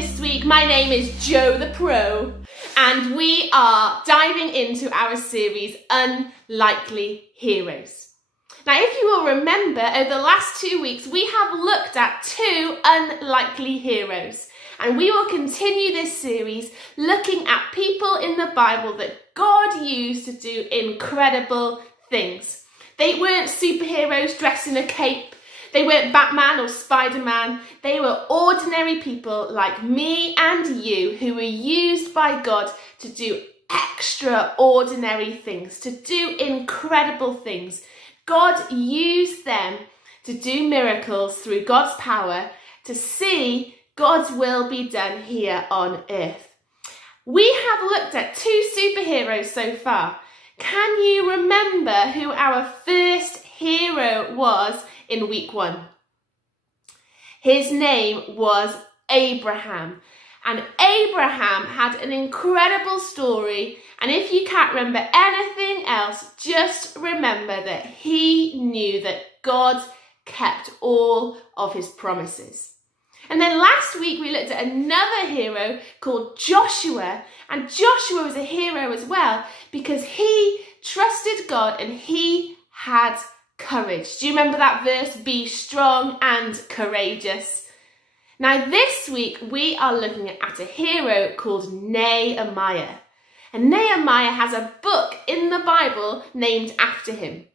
this week. My name is Joe the Pro, and we are diving into our series, Unlikely Heroes. Now, if you will remember, over the last 2 weeks, we have looked at 2 unlikely heroes. And we will continue this series looking at people in the Bible that God used to do incredible things. They weren't superheroes dressed in a cape. They weren't Batman or Spider-Man. They were ordinary people like me and you who were used by God to do extraordinary things, to do incredible things. God used them to do miracles through God's power to see God's will be done here on earth. We have looked at 2 superheroes so far. Can you remember who our first hero was in week 1? His name was Abraham. And Abraham had an incredible story. And if you can't remember anything else, just remember that he knew that God kept all of his promises. And then last week we looked at another hero called Joshua. And Joshua was a hero as well because he trusted God and he had courage. Do you remember that verse? Be strong and courageous. Now this week we are looking at a hero called Nehemiah. And Nehemiah has a book in the Bible named after him.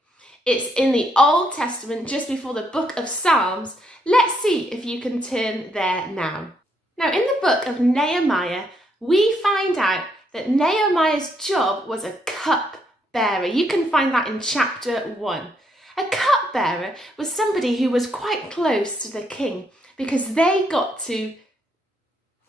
It's in the Old Testament just before the book of Psalms. Let's see if you can turn there now. Now in the book of Nehemiah, we find out that Nehemiah's job was a cup bearer. You can find that in chapter 1. A cup bearer was somebody who was quite close to the king because they got to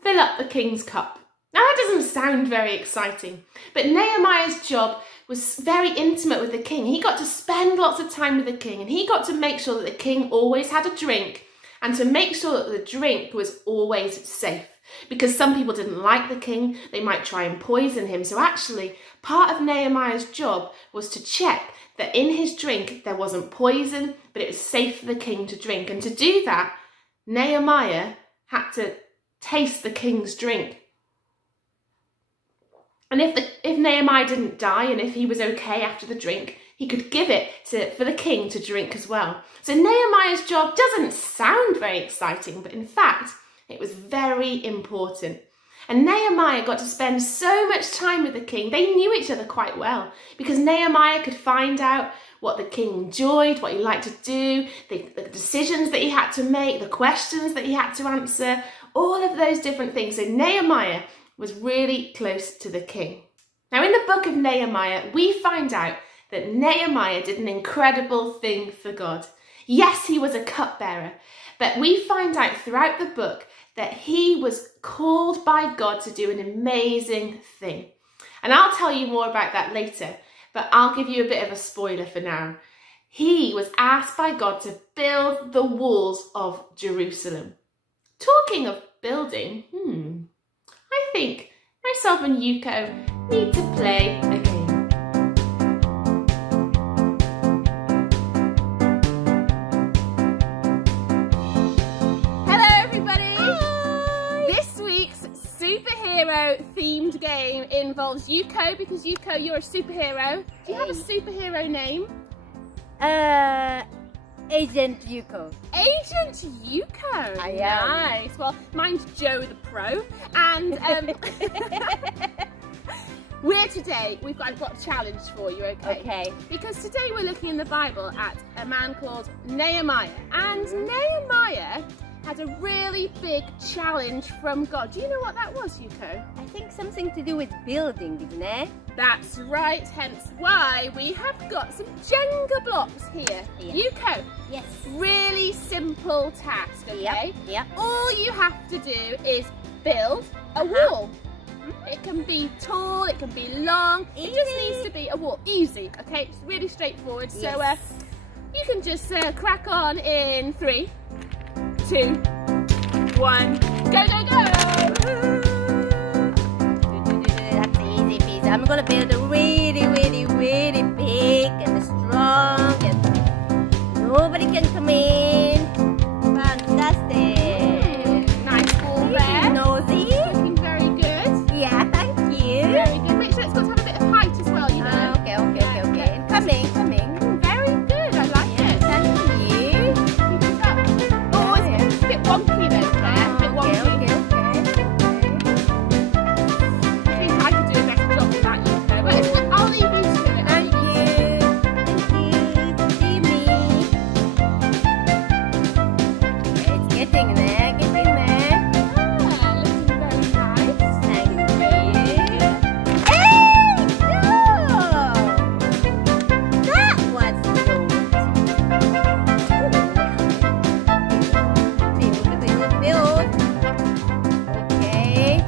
fill up the king's cup. Now that doesn't sound very exciting, but Nehemiah's job was very intimate with the king. He got to spend lots of time with the king and he got to make sure that the king always had a drink and to make sure that the drink was always safe. Because some people didn't like the king, they might try and poison him. So actually, part of Nehemiah's job was to check that in his drink there wasn't poison, but it was safe for the king to drink. And to do that, Nehemiah had to taste the king's drink. And if Nehemiah didn't die and if he was okay after the drink, he could give it for the king to drink as well. So Nehemiah's job doesn't sound very exciting, but in fact, it was very important. And Nehemiah got to spend so much time with the king. They knew each other quite well because Nehemiah could find out what the king enjoyed, what he liked to do, the decisions that he had to make, the questions that he had to answer, all of those different things. So Nehemiah was really close to the king. Now in the book of Nehemiah, we find out that Nehemiah did an incredible thing for God. Yes, he was a cupbearer, but we find out throughout the book that he was called by God to do an amazing thing. And I'll tell you more about that later, but I'll give you a bit of a spoiler for now. He was asked by God to build the walls of Jerusalem. Talking of building, I think myself and Yuko need to play a game. Hello everybody! Hi. This week's superhero themed game involves Yuko because Yuko, you're a superhero. Do you have a superhero name? Agent Yuko. Agent Yuko. I am. Nice. Well, mine's Joe the Pro, and we've got a challenge for you. Okay. Because today we're looking in the Bible at a man called Nehemiah, and Nehemiah had a really big challenge from God. Do you know what that was, Yuko? I think something to do with building, isn't it? That's right, hence why we have got some Jenga blocks here. Yeah. Yuko, Yes. really simple task, okay? Yep. All you have to do is build a wall. It can be tall, it can be long, it just needs to be a wall. Easy, okay? It's really straightforward. Yes. So you can just crack on in 3, 2, 1, go, go, go! That's easy peasy. I'm gonna build a really, really, really big and strong and nobody can come in. Fantastic. Nice wall there. Nosy Get in there. Get in there. Yeah, looking very nice. Thank you. Hey, no! That was good. Build. Okay.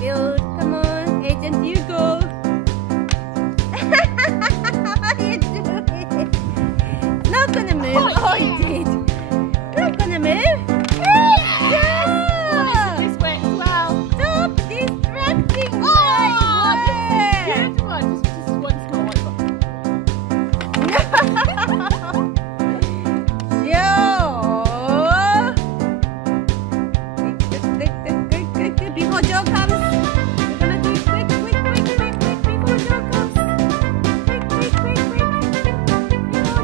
Build. Come on, Agent, you go. What are you doing? Not gonna move. Oh, Oh, yeah. it did. Not gonna move. Yes! This way as well. Stop distracting my Good one. Just one small one. Joe! Quick, before Joe comes. We're gonna do it quick, before Joe comes. Quick, before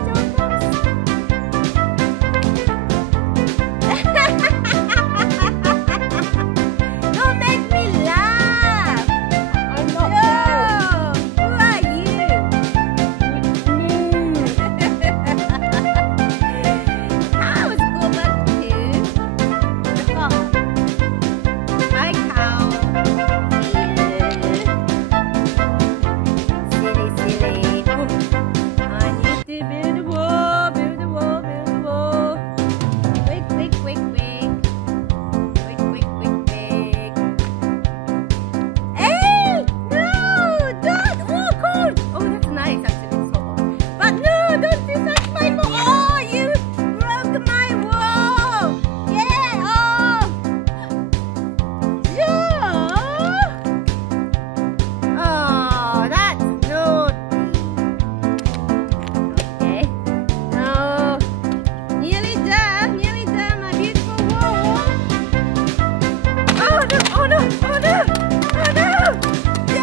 Joe comes. Don't make me laugh. I'm not Joe, who are you? Now let's go back to the farm. Hi, cow. Silly, silly. Oh, I need to build a wall, build a wall, build a wall. Quick, quick, quick, quick. Quick, quick, quick, quick. Hey! No! Don't! Oh, cold! Oh, that's nice, actually. It's so hot. But no! Don't touch my wall! Oh, you broke my wall! Yeah! Oh! Joe! Oh, that's naughty. Okay. No. Nearly done, my beautiful wall. Oh no, oh no, oh no, oh no! Joe!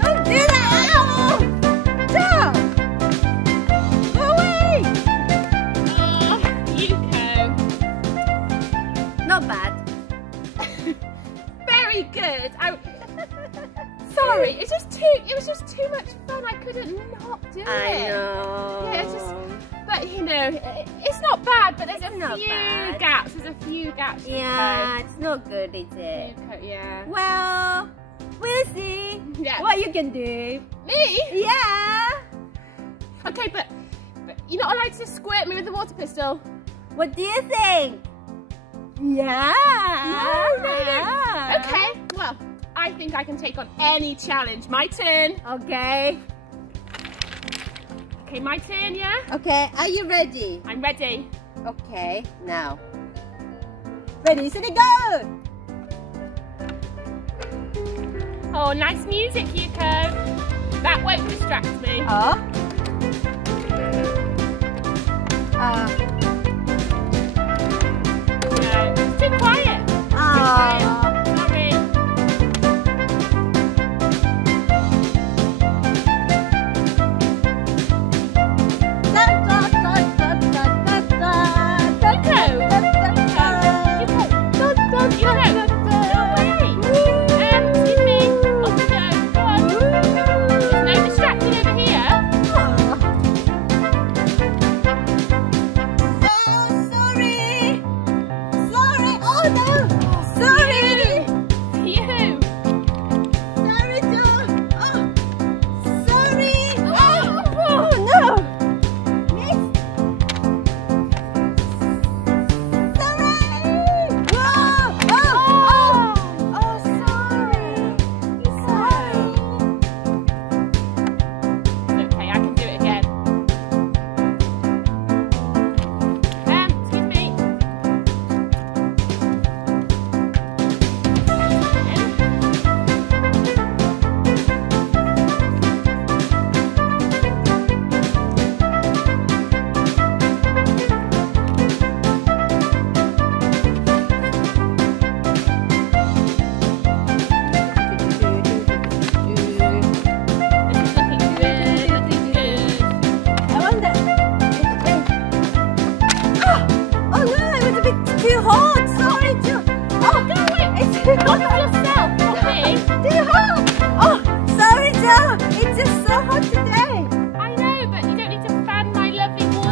Don't do that! Ow! Joe! Go away! Oh, Yuko. Not bad. Very good. Sorry, it was just too much fun. I couldn't not do it. I know. Yeah, it's just, but you know, it's not bad. But there's It's a not few bad. gaps. There's a few gaps. Yeah, it's not good, is it? Yuko, yeah. Well, we'll see Yeah. what you can do. Me? Yeah. Okay, but you're not allowed to squirt me with the water pistol. What do you think? Yeah. No. Okay, well, I think I can take on any challenge. My turn. Okay. Okay, my turn, yeah? Okay, are you ready? I'm ready. Okay, now. Ready, steady, go! Oh, nice music, Yuko. That won't distract me. Oh. No, it's too quiet. Oh. Sorry. Excuse me. Off we go. Go on. There's no distracting over here.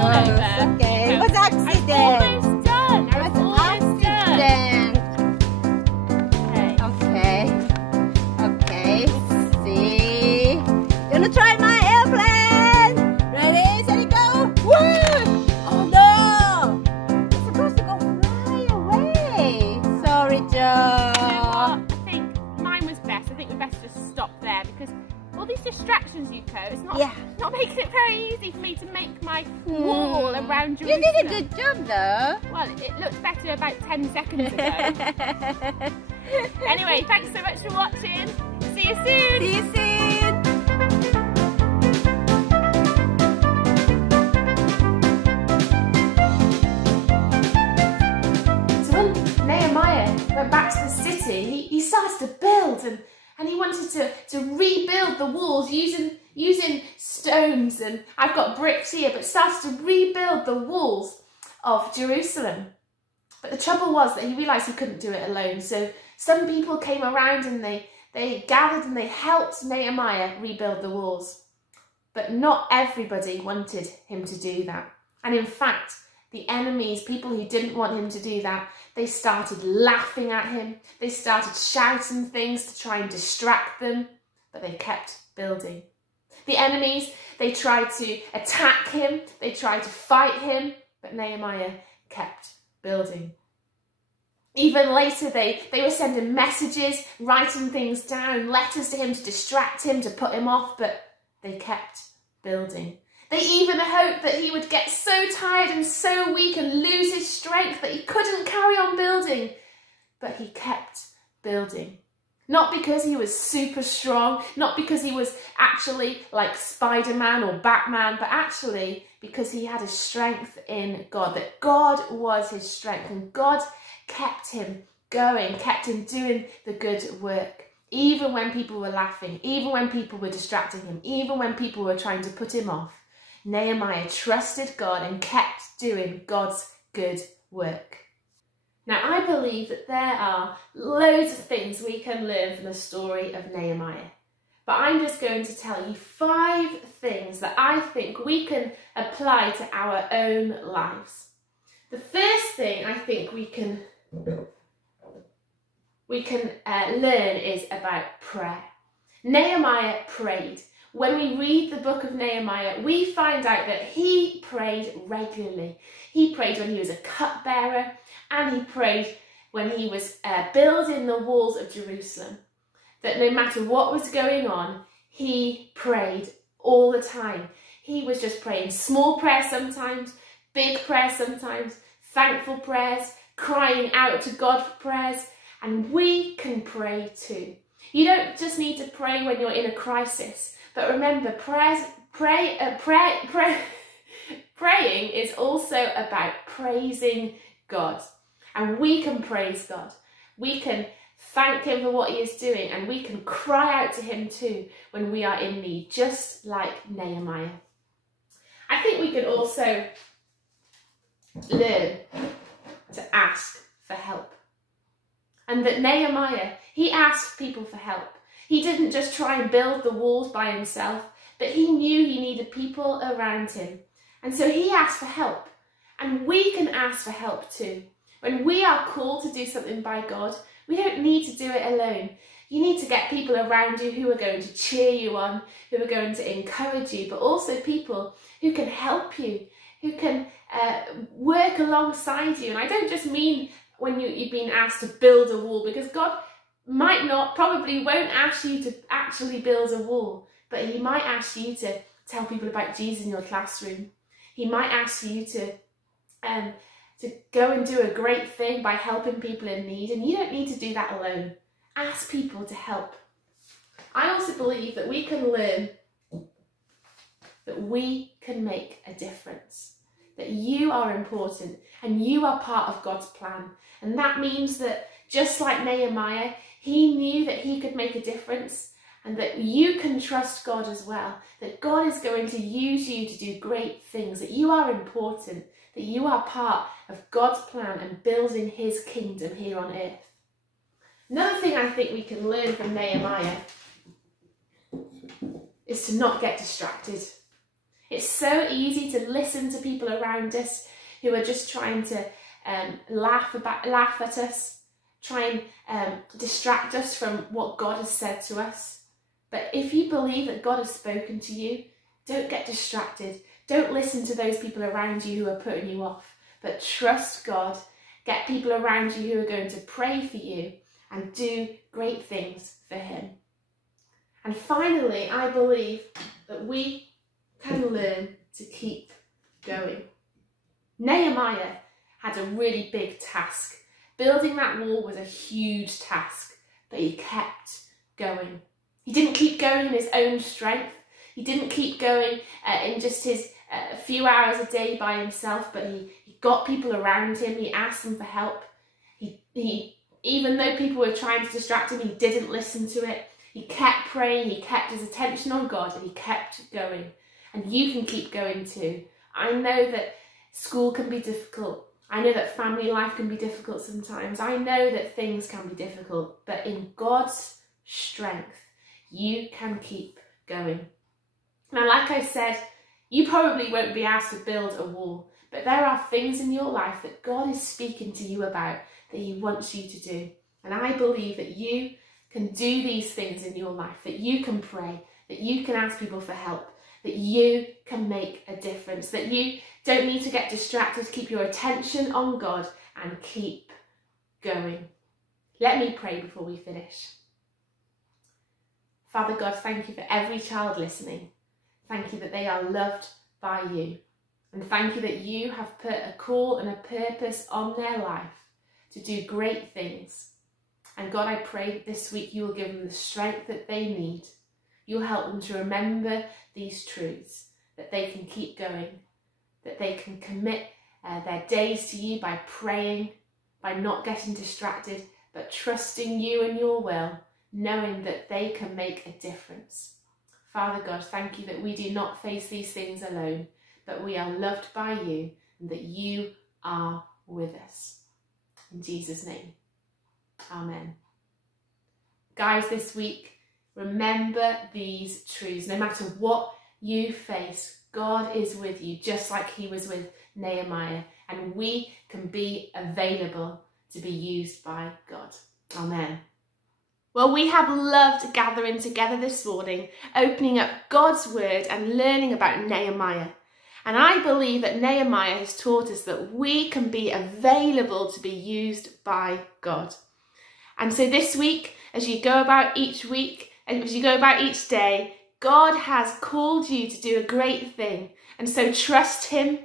over. Okay, it was accident. I'm almost done. I was almost done. Okay. Okay. See. You wanna try my airplane? Ready, steady, go. Woo! Oh no! It's supposed to go fly away. Sorry, Joe. You know what? I think mine was best. I think we best just stop there because all these distractions you put, it's not making it very easy for me to make my wall around Jerusalem. You did a good job though. Well, it looked better about 10 seconds ago. Anyway, thanks so much for watching. See you soon. See you soon. So when Nehemiah went back to the city, he started to build and he wanted to rebuild the walls using stones, and I've got bricks here, but started to rebuild the walls of Jerusalem. But the trouble was that he realised he couldn't do it alone. So some people came around and they gathered and they helped Nehemiah rebuild the walls. But not everybody wanted him to do that. And in fact, the enemies, people who didn't want him to do that, they started laughing at him. They started shouting things to try and distract them, but they kept building. The enemies, they tried to attack him, they tried to fight him, but Nehemiah kept building. Even later, they were sending messages, writing things down, letters to him to distract him, to put him off, but they kept building. They even hoped that he would get so tired and so weak and lose his strength that he couldn't carry on building, but he kept building. Not because he was super strong, not because he was actually like Spider-Man or Batman, but actually because he had his strength in God, that God was his strength and God kept him going, kept him doing the good work. Even when people were laughing, even when people were distracting him, even when people were trying to put him off, Nehemiah trusted God and kept doing God's good work. Now, I believe that there are loads of things we can learn from the story of Nehemiah. But I'm just going to tell you 5 things that I think we can apply to our own lives. The first thing I think we can learn is about prayer. Nehemiah prayed. When we read the book of Nehemiah, we find out that he prayed regularly. He prayed when he was a cupbearer, and he prayed when he was building the walls of Jerusalem. That no matter what was going on, he prayed all the time. He was just praying small prayers sometimes, big prayers sometimes, thankful prayers, crying out to God for prayers, and we can pray too. You don't just need to pray when you're in a crisis, but remember, praying is also about praising God. And we can praise God. We can thank him for what he is doing, and we can cry out to him too when we are in need, just like Nehemiah. I think we can also learn to ask for help. And that Nehemiah, he asked people for help. He didn't just try and build the walls by himself, but he knew he needed people around him. And so he asked for help. And we can ask for help too. When we are called to do something by God, we don't need to do it alone. You need to get people around you who are going to cheer you on, who are going to encourage you, but also people who can help you, who can work alongside you. And I don't just mean when you've been asked to build a wall, because God probably won't ask you to actually build a wall, but he might ask you to tell people about Jesus in your classroom. He might ask you to go and do a great thing by helping people in need, and you don't need to do that alone. Ask people to help. I also believe that we can learn that we can make a difference, that you are important and you are part of God's plan. And that means that just like Nehemiah, he knew that he could make a difference, and that you can trust God as well, that God is going to use you to do great things, that you are important, that you are part of God's plan and building his kingdom here on earth. Another thing I think we can learn from Nehemiah is to not get distracted. It's so easy to listen to people around us who are just trying to laugh at us, try and distract us from what God has said to us. But if you believe that God has spoken to you, don't get distracted. Don't listen to those people around you who are putting you off, but trust God. Get people around you who are going to pray for you and do great things for him. And finally, I believe that we can learn to keep going. Nehemiah had a really big task. Building that wall was a huge task, but he kept going. He didn't keep going in his own strength. He didn't keep going in just his few hours a day by himself, but he got people around him. He asked them for help. He even though people were trying to distract him, he didn't listen to it. He kept praying, he kept his attention on God, and he kept going. And you can keep going too. I know that school can be difficult. I know that family life can be difficult sometimes. I know that things can be difficult, but in God's strength, you can keep going. Now, like I said, you probably won't be asked to build a wall, but there are things in your life that God is speaking to you about that he wants you to do. And I believe that you can do these things in your life, that you can pray, that you can ask people for help, that you can make a difference, that you don't need to get distracted, keep your attention on God and keep going. Let me pray before we finish. Father God, thank you for every child listening. Thank you that they are loved by you. And thank you that you have put a call and a purpose on their life to do great things. And God, I pray that this week you will give them the strength that they need. You'll help them to remember these truths, that they can keep going, that they can commit their days to you by praying, by not getting distracted, but trusting you and your will, knowing that they can make a difference. Father God, thank you that we do not face these things alone, but we are loved by you and that you are with us. In Jesus' name, amen. Guys, this week, remember these truths. No matter what you face, God is with you, just like he was with Nehemiah, and we can be available to be used by God. Amen. Well, we have loved gathering together this morning, opening up God's word and learning about Nehemiah. And I believe that Nehemiah has taught us that we can be available to be used by God. And so this week, as you go about each week, as you go about each day, God has called you to do a great thing. And so trust him,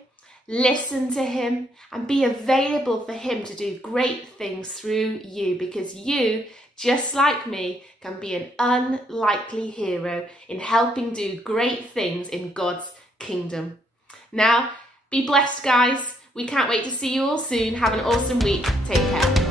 listen to him, and be available for him to do great things through you, because you, just like me, can be an unlikely hero in helping do great things in God's kingdom. Now, be blessed, guys. We can't wait to see you all soon. Have an awesome week. Take care.